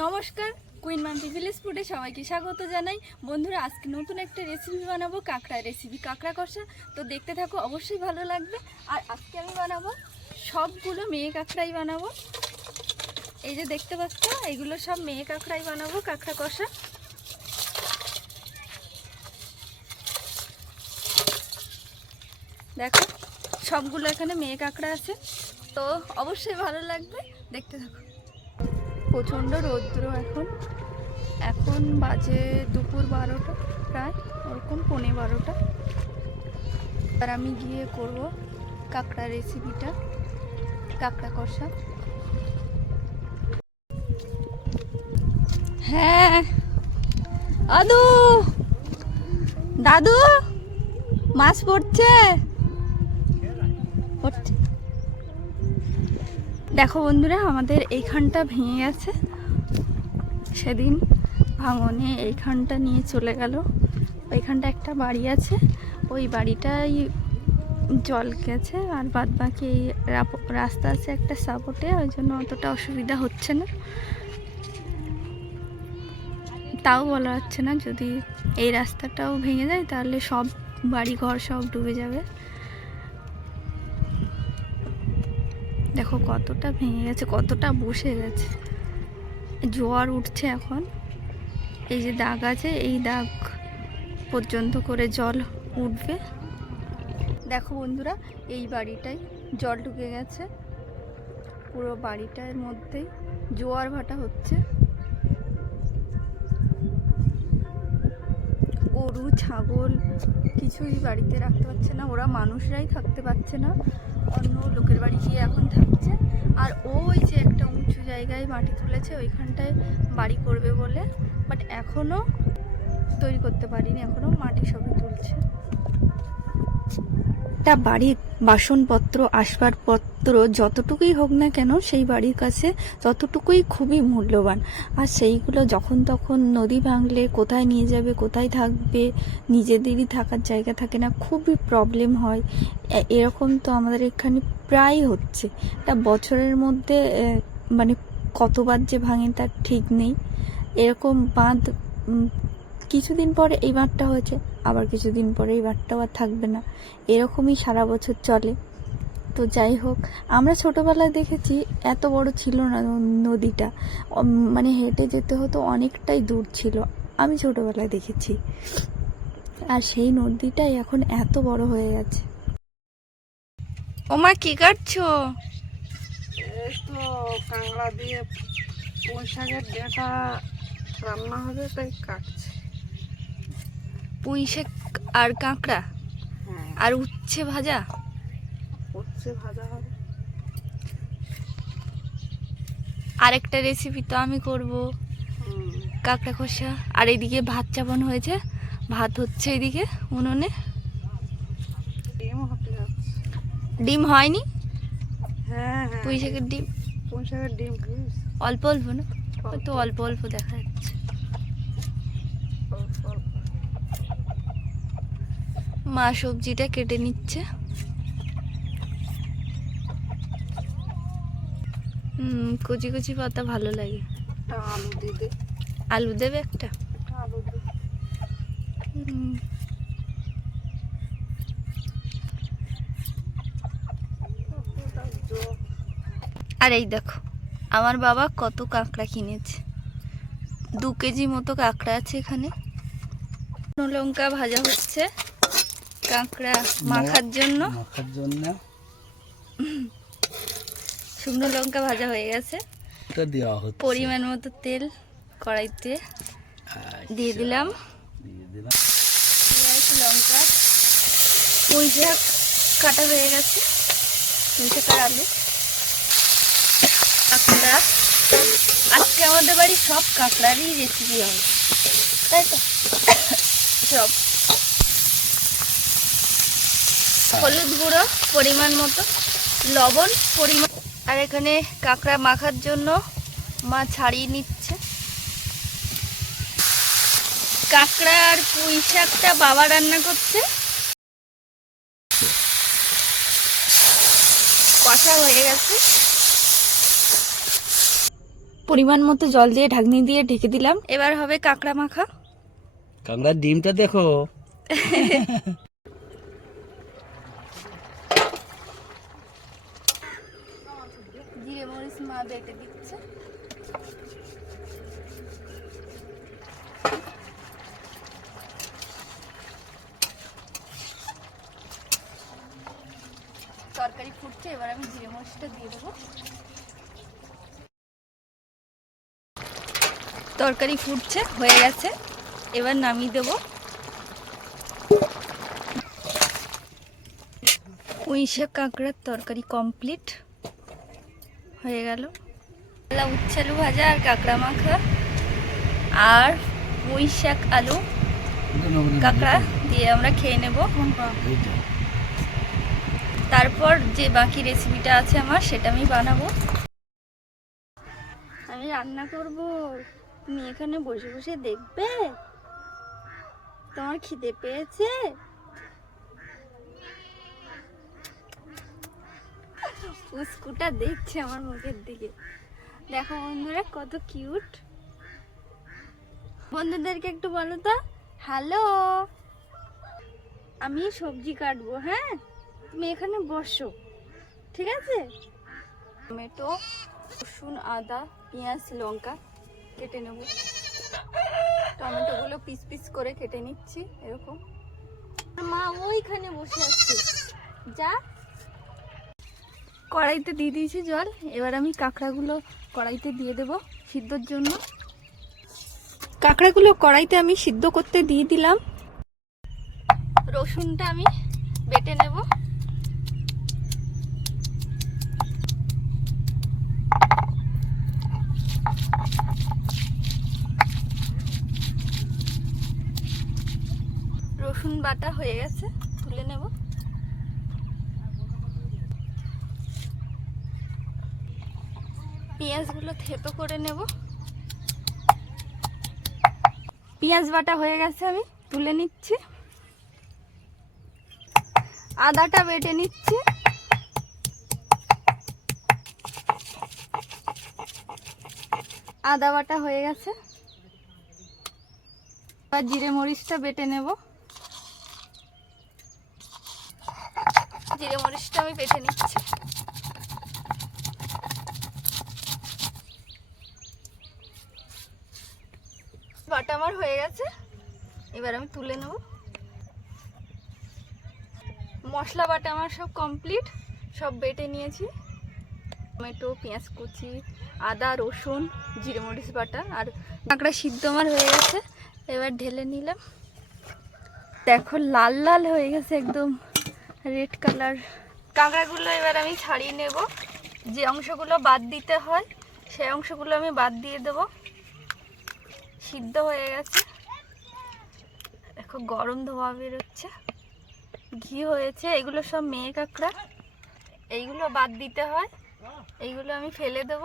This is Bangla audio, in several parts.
নমস্কার কুইন মাম্পি ভিলেজ ফুডে সবাইকে স্বাগত জানাই। বন্ধুরা, আজকে নতুন একটা রেসিপি বানাবো, কাঁকড়া রেসিপি কাঁকড়া কষা। তো দেখতে থাকো, অবশ্যই ভালো লাগবে। আর আজকে আমি বানাবো সবগুলো মেয়ে কাঁকড়াই বানাবো। এই যে দেখতে পাচ্ছ এইগুলো সব মেয়ে কাঁকড়াই বানাবো, কাঁকড়া কষা। দেখো সবগুলো এখানে মেয়ে কাঁকড়া আছে। তো অবশ্যই ভালো লাগবে। দেখতে থাকো। প্রচণ্ড রৌদ্র এখন। এখন বাজে দুপুর বারোটা প্রায়, ওরকম পৌনে বারোটা। আর আমি গিয়ে করব কাঁকড়া রেসিপিটা কাঁকড়া কষা। হ্যাঁ দাদু দাদু, মাছ পড়ছে? দেখো বন্ধুরা, আমাদের এইখানটা ভেঙে গেছে। সেদিন ভাঙনে এইখানটা নিয়ে চলে গেল। ওইখানটা একটা বাড়ি আছে। ওই বাড়িটাই জল গেছে আর বাদ বাকি এই রাস্তা আছে একটা সাপোর্টে। ওই জন্য অতটা অসুবিধা হচ্ছে না। তাও বলা হচ্ছে না, যদি এই রাস্তাটাও ভেঙে যায় তাহলে সব বাড়ি ঘর সব ডুবে যাবে। দেখো কতটা ভেঙে গেছে, কতটা বসে গেছে। জোয়ার উঠছে এখন। এই যে দাগ আছে, এই দাগ পর্যন্ত করে জল উঠবে। দেখো বন্ধুরা, এই বাড়িটাই জল ঢুকে গেছে। পুরো বাড়িটার মধ্যেই জোয়ার ভাটা হচ্ছে। গরু, ছাগল কিছুই বাড়িতে রাখতে পারছে না। ওরা মানুষরাই থাকতে পারছে না। অন্য লোকের বাড়ি গিয়ে এখন থাকছে। আর ওই যে একটা উঁচু জায়গায় মাটি তুলেছে, ওইখানটায় বাড়ি করবে বলে। বাট এখনও তৈরি করতে পারিনি এখনও মাটি সবই তুলছে। একটা বাড়ির বাসনপত্র, আসবাবপত্র যতটুকুই হোক না কেন সেই বাড়ির কাছে ততটুকুই খুবই মূল্যবান। আর সেইগুলো যখন তখন নদী ভাঙলে কোথায় নিয়ে যাবে, কোথায় থাকবে, নিজেদেরই থাকার জায়গা থাকে না, খুবই প্রবলেম হয়। এরকম তো আমাদের এখানে প্রায় হচ্ছে। তা বছরের মধ্যে মানে কতবার যে ভাঙে তার ঠিক নেই। এরকম বাঁধ কিছুদিন পরে এই বাঁধটা হয়েছে আবার কিছুদিন পরে এই বাঁধটাও আর থাকবে না। এরকমই সারা বছর চলে। তো যাই হোক আমরা ছোটোবেলায় দেখেছি এত বড় ছিল না নদীটা। মানে হেঁটে যেতে হতো অনেকটাই দূর ছিল আমি ছোটোবেলায় দেখেছি। আর সেই নদীটাই এখন এত বড় হয়ে গেছে। ওমা কি কাটছো? এই তো কাঁকড়া দিয়ে পুঁই শাকের ডাঁটা রান্না হবে তাই কাটছে। পুঁই শাক আর কাঁকড়া হ্যাঁ। আর উচ্ছে ভাজা? উচ্ছে ভাজা হবে। আরেকটা রেসিপি তো আমি করব। কাঁকড়া কষা। আর এইদিকে ভাত চাপানো হয়েছে। ভাত হচ্ছে এইদিকে উনুনে। ডিম ডিম হয়নি? হ্যাঁ হ্যাঁ। পুঁই শাকের ডিম? পুঁই শাকের ডিম। অল্প অল্প না? তো অল্প অল্প দেখা যাচ্ছে। মা সবজিটা কেটে নিচ্ছে। হুম কচি কচি পাতা ভালো লাগে। আলু দেবে একটা? আর এই দেখো আমার বাবা কত কাঁকড়া কিনেছে। দু কেজি মতো কাঁকড়া আছে এখানে। লঙ্কা ভাজা হচ্ছে। কাঁকড়া মাখার জন্য। মাখার জন্য। শুকনো লঙ্কা ভাজা হয়ে গেছে। এটা দেওয়া হচ্ছে। পরিমাণ মতো তেল কড়াইতে আচ্ছা, দিয়ে দিলাম। দিয়ে দিলাম। পেঁয়াজ লঙ্কা পুঁই শাক কাটা হয়ে গেছে। পুঁই শাক আর আলু। কাঁকড়া। আজকে আমাদের বাড়ি সব কাঁকড়ারই রেসিপি হবে। তাই তো? সব। হলুদ গুঁড়ো পরিমাণ মতো লবণ পরিমাণ। আর এখানে কাঁকড়া মাখার জন্য মা ছাড়িয়ে নিচ্ছে। কাঁকড়া আর পুঁই শাকটা বাবা রান্না করছে। কষা হয়ে গেছে। পরিমাণ মতো জল দিয়ে ঢাকনি দিয়ে ঢেকে দিলাম। এবার হবে কাঁকড়া মাখা। কাঁকড়ার ডিমটা দেখো জিরে মরিচ মা দিচ্ছে। তরকারি ফুটছে, এবার আমি জিরে মরিচটা দিয়ে দেবো। তরকারি ফুটছে, হয়ে গেছে। এবার নামিয়ে দেবো। উইশে কাঁকড়ার তরকারি কমপ্লিট। হয়ে গেল। উচ্ছে আলু ভাজা আর কাঁকড়া মাখা আর পুঁই শাক আলু কাঁকড়া দিয়ে আমরা খেয়ে নেব। তারপর যে বাকি রেসিপিটা আছে আমার সেটা আমি বানাবো। আমি রান্না করব। তুমি এখানে বসে বসে দেখবে। তোমার খিদে পেয়েছে? পুস্কুটা দেখছে আমার মুখের দিকে। দেখো বন্ধুরা, কত কিউট বন্ধুদেরকে একটু বলো তো। হ্যালো আমি সবজি কাটবো হ্যাঁ? তুমি এখানে বসো, ঠিক আছে? টমেটো, রসুন, আদা, পেঁয়াজ, লঙ্কা কেটে নেব। টমেটোগুলো পিস পিস করে কেটে নিচ্ছি, এরকম। মা ওইখানে বসে আছে। যা। কড়াইতে দিয়ে দিয়েছি জল। এবার আমি কাঁকড়াগুলো কড়াইতে দিয়ে দেব সিদ্ধর জন্য। কাঁকড়াগুলো কড়াইতে আমি সিদ্ধ করতে দিয়ে দিলাম। রসুনটা আমি বেটে নেব। রসুন বাটা হয়ে গেছে, তুলে নেব। পেঁয়াজগুলো থেতো করে নেব। পেঁয়াজ বাটা হয়ে গেছে আমি, তুলে নিচ্ছি। আদাটা বেটে নিচ্ছি। আদা বাটা হয়ে গেছে। এবার জিরে মরিচটা বেটে নেব। জিরে মরিচটা আমি বেটে নিচ্ছি বাটা আমার হয়ে গেছে এবার আমি তুলে নেব। মশলা বাটা আমার সব কমপ্লিট সব বেটে নিয়েছি। টমেটো, পেঁয়াজ কুচি, আদা, রসুন, জিরে মরিচ বাটা আর কাঁকড়া সিদ্ধ আমার হয়ে গেছে। এবার ঢেলে নিলাম। দেখো লাল লাল হয়ে গেছে একদম রেড কালার কাঁকড়াগুলো এবার আমি ছাড়িয়ে নেব। যে অংশগুলো বাদ দিতে হয় সেই অংশগুলো আমি বাদ দিয়ে দেব। সিদ্ধ হয়ে গেছে। দেখো, গরম ধোয়া বেরোচ্ছে। ঘি হয়েছে, এগুলো সব মেয়ে কাঁকড়া। এইগুলো বাদ দিতে হয়, এইগুলো আমি ফেলে দেব।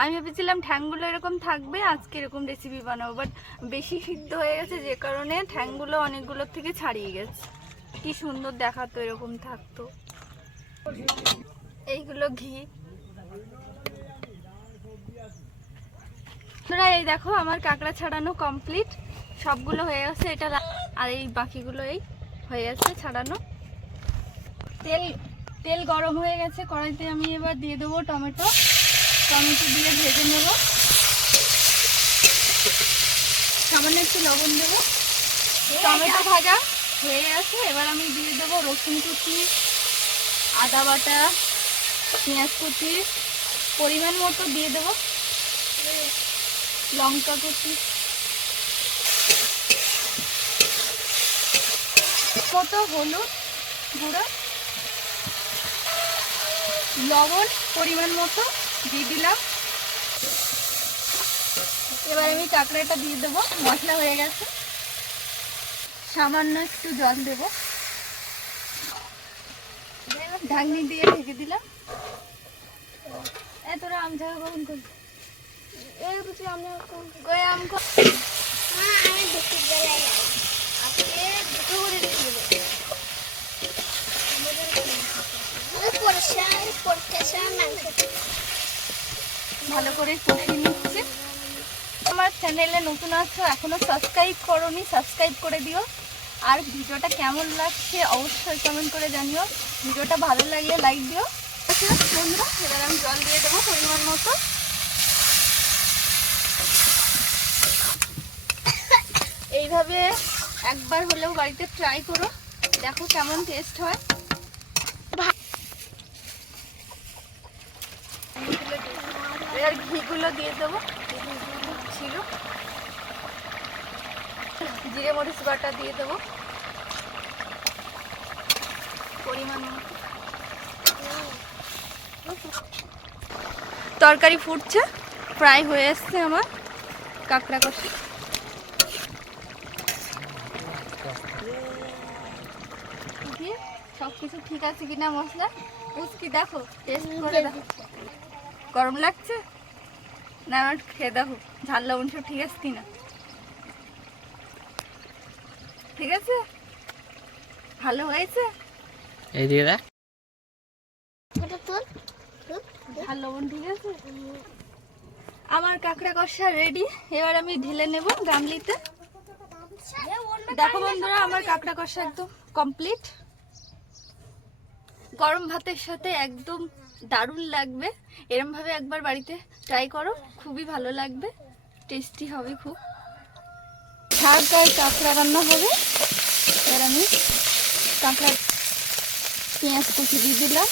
আমি ভেবেছিলাম ঠ্যাংগুলো এরকম থাকবে, আজকে এরকম রেসিপি বানাবো বাট বেশি সিদ্ধ হয়ে গেছে যে কারণে ঠ্যাংগুলো অনেকগুলোর থেকে ছাড়িয়ে গেছে। কি সুন্দর দেখাতো এরকম থাকতো। এইগুলো ঘি। বন্ধুরা এই দেখো, আমার কাঁকড়া ছাড়ানো কমপ্লিট সবগুলো হয়ে গেছে, এটা আর এই বাকিগুলো এই হয়ে গেছে ছাড়ানো। তেল তেল গরম হয়ে গেছে, কড়াইতে আমি এবার দিয়ে দেবো টমেটো। টমেটো দিয়ে ভেজে নেব। সামান্য একটু লবণ দেবো। টমেটো ভাজা হয়ে গেছে, এবার আমি দিয়ে দেবো রসুন কুচি আদা বাটা, পেঁয়াজ কুচি, পরিমাণ মতো দিয়ে দেবো। লঙ্কা কুচি। মতো হলুদ গুঁড়ো। লবণ পরিমাণ মতো দিয়ে দিলাম। এবার আমি কাঁকড়াটা দিয়ে দেবো, মশলা হয়ে গেছে। সামান্য একটু জল দেব। ঢাকনি দিয়ে ঢেকে দিলাম। এ তোরা আম কখন করবি? এই বুঝি আমরা গয়াম আমি দুপুর বেলায় আজকে দুটো করে দিবে। পরীক্ষা পরীক্ষা মাংস। ভালো করে কষিয়ে নিচ্ছে। আমার চ্যানেলে নতুন আছো এখনও সাবস্ক্রাইব করোনি সাবস্ক্রাইব করে দিও। আর ভিডিওটা কেমন লাগছে অবশ্যই কমেন্ট করে জানিও। ভিডিওটা ভালো লাগলে লাইক দিও। আচ্ছা বন্ধুরা, এবার আমি জল দিয়ে দেবো পরিমাণ মতো। এইভাবে একবার হলেও বাড়িতে ট্রাই করো। দেখো কেমন টেস্ট হয়। এবার ঘিগুলো দিয়ে দেবো। ছিল। জিরে মরিচ বাটা দিয়ে দেবো। তরকারি ফুটছে, ফ্রাই হয়ে এসছে আমার কাঁকড়া কষি। সব কিছু ঠিক আছে কিনা মশলা? উচকি দেখো টেস্ট করে দেখো। গরম লাগছে? না, আমার খেয়ে দেখো, ঝাল লবণ সব ঠিক আছে কিনা? ঠিক আছে? ভালো হয়েছে? এই দিয়ে দেখ ঠিক আছে? আমার কাঁকড়া কষা রেডি এবার আমি ঢেলে নেব গামলিতে। দেখো বন্ধুরা আমার কাঁকড়া কষা একদম কমপ্লিট গরম ভাতের সাথে একদম দারুণ লাগবে। এরমভাবে একবার বাড়িতে ট্রাই করো খুবই ভালো লাগবে। টেস্টি হবে খুব। ঝাড় কাঁকড়া রান্না হবে। এবার আমি কাঁকড়া পেঁয়াজ কুচি দিয়ে দিলাম,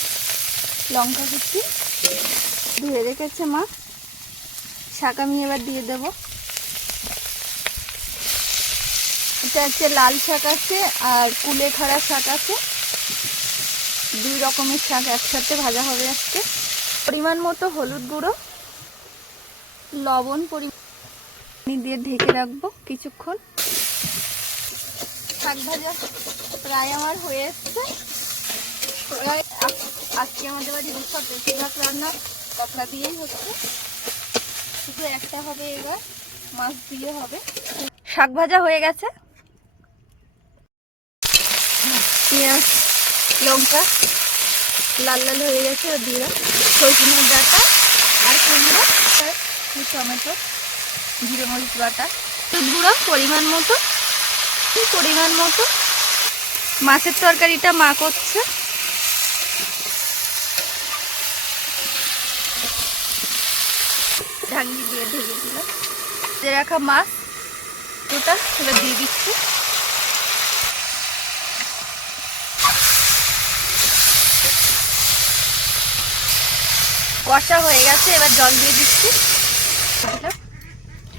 লঙ্কা কুচি। ধুয়ে রেখেছে মা। শাক আমি এবার দিয়ে দেব। এটা হচ্ছে লাল শাক আছে আর কুলে কুলেখাড়া শাক আছে। দুই রকমের শাক একসাথে ভাজা হবে আজকে। পরিমাণ মতো হলুদ গুঁড়ো, লবণ পরিমাণ দিয়ে ঢেকে রাখব কিছুক্ষণ। শাক ভাজা প্রায় আমার হয়ে এসছে। আজকে আমাদের বাড়ি সব বেশিরভাগ রান্না কাঁকড়া দিয়েই হচ্ছে। শুধু একটা হবে এবার, মাছ দিয়ে হবে। শাক ভাজা হয়ে গেছে। পেঁয়াজ, লঙ্কা, লাল লাল হয়ে গেছে ও দিয়ে সজনের ডাটা আর কুমড়ো টমেটো। জিরে মরিচ বাটা গুঁড়ো, পরিমাণ মতো পরিমাণ মতো? মাছের তরকারিটা মা করছে। ঢাকনি দিয়ে ঢেকে দিলাম। যে রাখা মাছ ওটা সেটা দিয়ে দিচ্ছি। কষা হয়ে গেছে, এবার জল দিয়ে দিচ্ছি।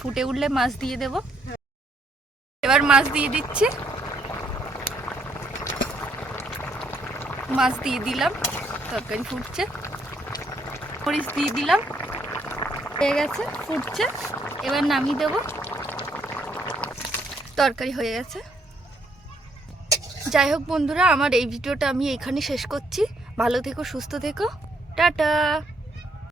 ফুটে উঠলে মাছ দিয়ে দেব। এবার মাছ দিয়ে দিচ্ছি। মাছ দিয়ে দিলাম, তরকারি ফুটছে। মরিচ দিয়ে দিলাম, হয়ে গেছে, ফুটছে। এবার নামিয়ে দেব। তরকারি হয়ে গেছে। যাই হোক বন্ধুরা, আমার এই ভিডিওটা আমি এখানে শেষ করছি। ভালো থেকো, সুস্থ থেকো। টাটা!